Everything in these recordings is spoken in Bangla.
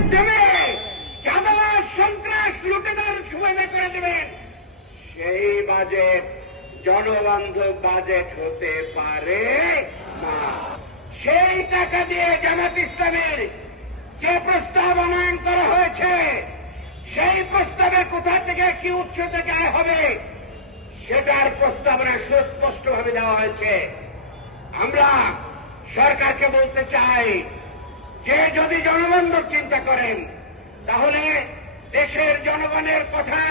মাধ্যমে চাঁদাবাজ সন্ত্রাস লুটেদার সুবিধা করে দেবেন, সেই বাজেট জনবান্ধব বাজেট হতে পারে না। সেই টাকা দিয়ে জামাত ইসলামের যে প্রস্তাব আনয়ন করা হয়েছে, সেই প্রস্তাবে কোথা থেকে কি উৎস থেকে আয় হবে সেটার প্রস্তাবনা সুস্পষ্টভাবে দেওয়া হয়েছে। আমরা সরকারকে বলতে চাই যে যদি জনবান্ধব চিন্তা করেন তাহলে দেশের জনগণের কথা,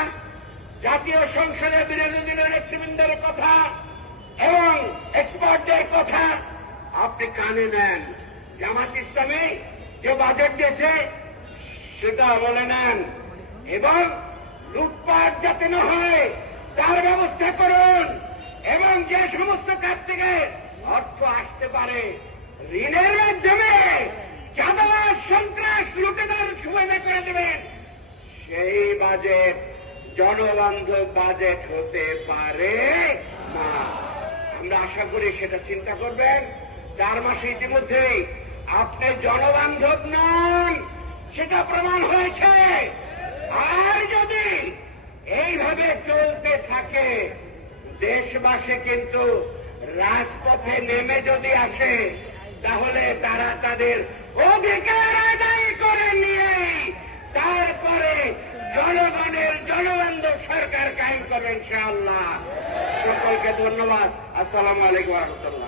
জাতীয় সংসদের বিরোধী দলীয় নেতৃবৃন্দের কথা এবং এক্সপার্টদের কথা আপনি কানে নেন। জামাত ইসলামী যে বাজেট দিয়েছে সেটা বলে নেন এবং লুটপাট যাতে না হয় তার ব্যবস্থা করুন এবং যে সমস্ত কাজ থেকে অর্থ আসতে পারে ঋণের মাধ্যমে চাঁদাবাজ সন্ত্রাস লুটেদার সুবিধা করে দেবেন, সেই বাজেট জনবান্ধব বাজেট হতে পারে না। আমরা আশা করি সেটা চিন্তা করবেন। 4 মাসে ইতিমধ্যেই আপনি জনবান্ধব নন, সেটা প্রমাণ হয়েছে। আর যদি এইভাবে চলতে থাকে দেশবাসী কিন্তু রাজপথে নেমে যদি আসে তাহলে তারা তাদের অধিকার আদায় করে নিয়ে তারপরে জনগণের জনবান্ধব সরকার কায়েম করবে ইনশাআল্লাহ। সকলকে ধন্যবাদ। আসসালামু আলাইকুম ওয়া রাহমাতুল্লাহ।